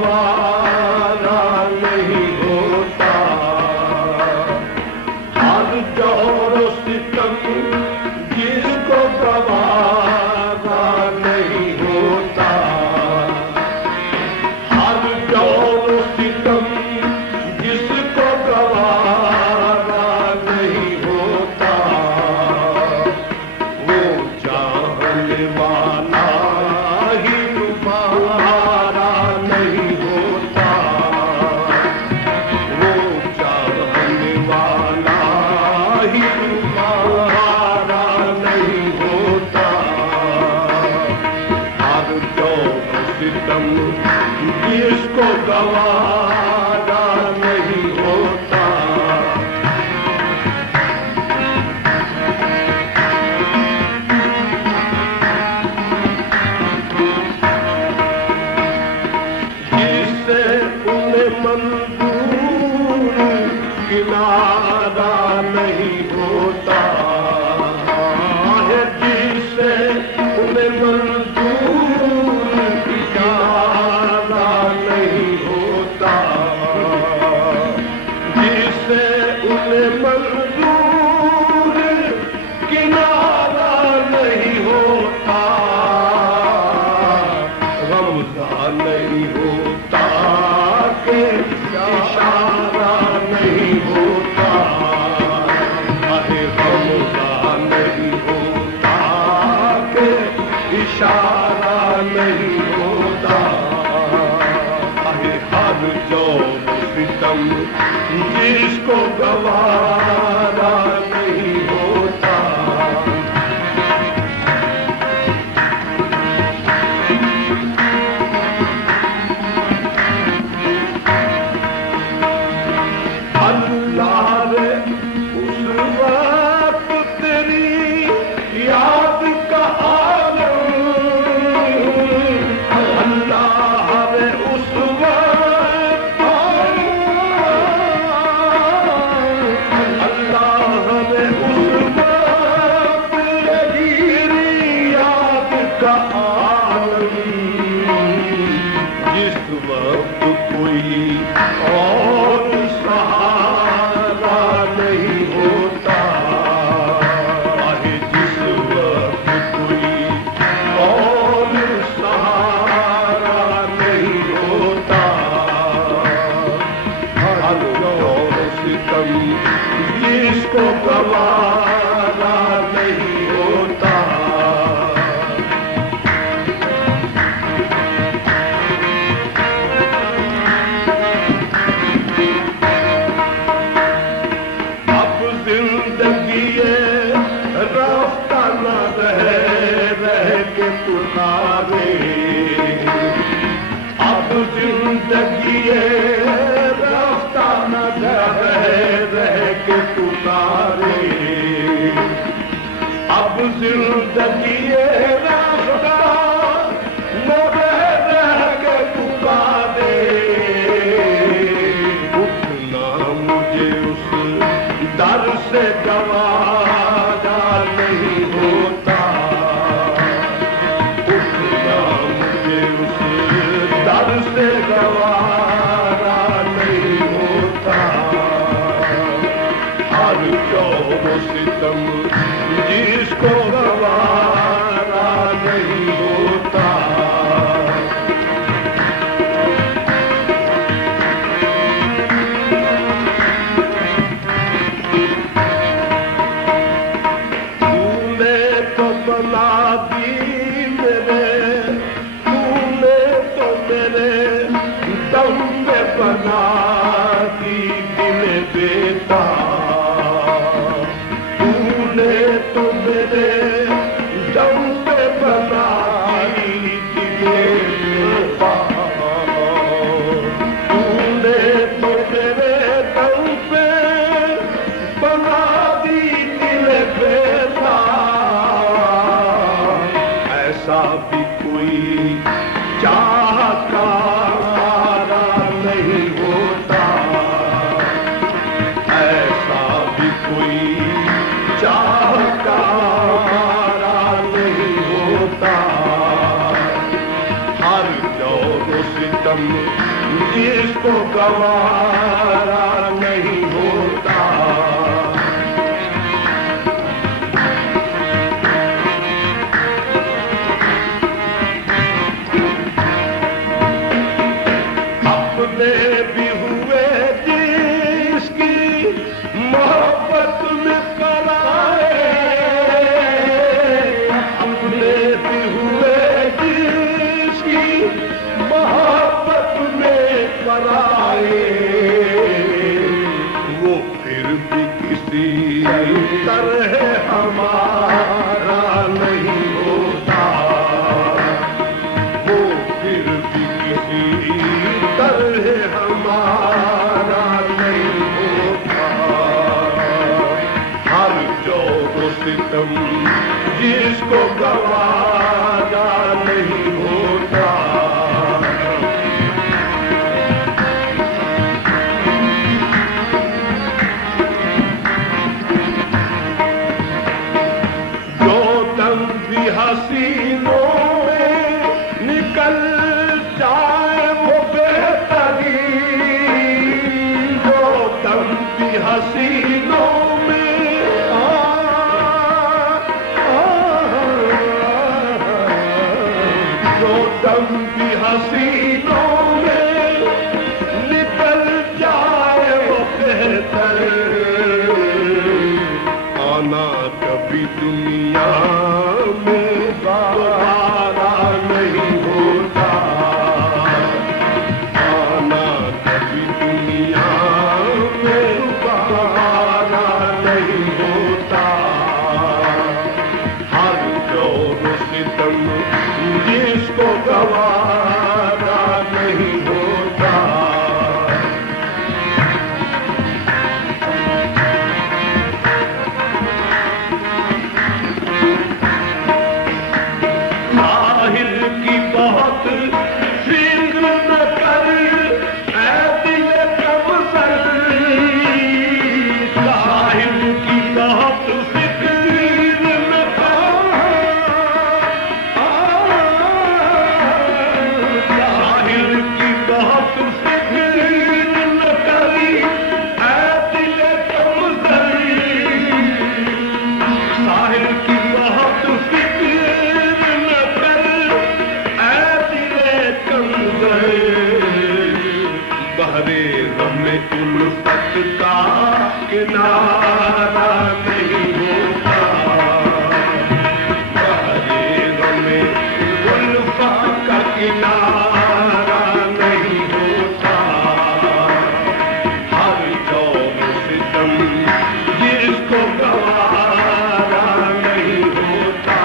गवारा नहीं होता, हर जोर सितम जिसको गवारा नहीं होता, हर जोर सितम जिसको गवारा नहीं होता, वो चाहने वाला ही तुम्हारा नहीं होता, वो चाहने वाला ही तुम्हारा नहीं होता, हर जो सितम जिसको गवारा नहीं होता। जिससे उन्हें मंजूर किनारा नहीं होता है, जिससे उन्हें मंजूर किनारा नहीं होता, जिससे उन्हें मंजूर किनारा नहीं होता, रमज़ान नहीं होता के इशारा नहीं होता, अरे रमज़ान नहीं होता के इशारा नहीं होता, अरे हर जो सितम जिसको गवारा नहीं होता। अल्लाह रे उस वक्त तेरी याद का आलम, अल्लाह रे उस वक्त, अल्लाह रे उस वक्त तेरी याद का आलम, जिस वक्त कोई और सहारा नहीं होता, जिस वक्त कोई और सहारा नहीं होता, हर और सितम जिसको गवारा नहीं होता। जिंदगी रास्ता न रह के पुकारे, अब जिंदगी रास्ता न रह के पुकारे, अब जिंदगी रास्ता न रह के पुकारे, उठना मुझे उस दर से गवारा नहीं होता, उठना मुझे उस दर से गवारा नहीं होता, हर जो सितम जिसको गवारा नहीं होता। बना दी मेरे, तूने तो मेरे दम में बना दी दिल बेटा, तूने तो मेरे दम पे बनाई दिल बेटा, तूने तो मेरे दम पे बना दी दिल बेटा, ऐसा भी कोई चाहता नहीं होता, ऐसा भी कोई चाहता नहीं होता, हर जो सितम जिसको गवारा नहीं होता। अपने भी हुए जिसकी मोहब्बत में कराए, अपने भी हुए जिसकी मोहब्बत में कराए, वो फिर भी किसी तरह हमारा नहीं होता। वो फिर भी किसी तरह हमारा नहीं होता। हर जोर सितम जिसको गवारा नहीं होता। जो दम भी हसीनों में निकल जाए वो बेहतरी, जो दम भी हसीनों में जो दम भी हसीनों में निकल जाए वो बेहतर। आना कभी दुनिया में दोबारा नहीं होता। आना कभी दुनिया में दोबारा नहीं होता। हर जोर सितम जिसको गवारा नहीं होता। साहिल की बहुत फिक्र न कर ऐ दिल कमसर। साहिल की बहुत फिक्र न कर, साहिल की बहुत फिक्र न कर ऐ दिल कमसर। साहिल की बहुत फिक्र न कर ऐ दिले कमज़र। बहरे गमे उल्फत का किनारा नहीं होता। बहरे गमे उल्फत का किनारा नहीं होता। हर जोर सितम जिसको गवारा नहीं होता।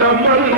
तमन्ना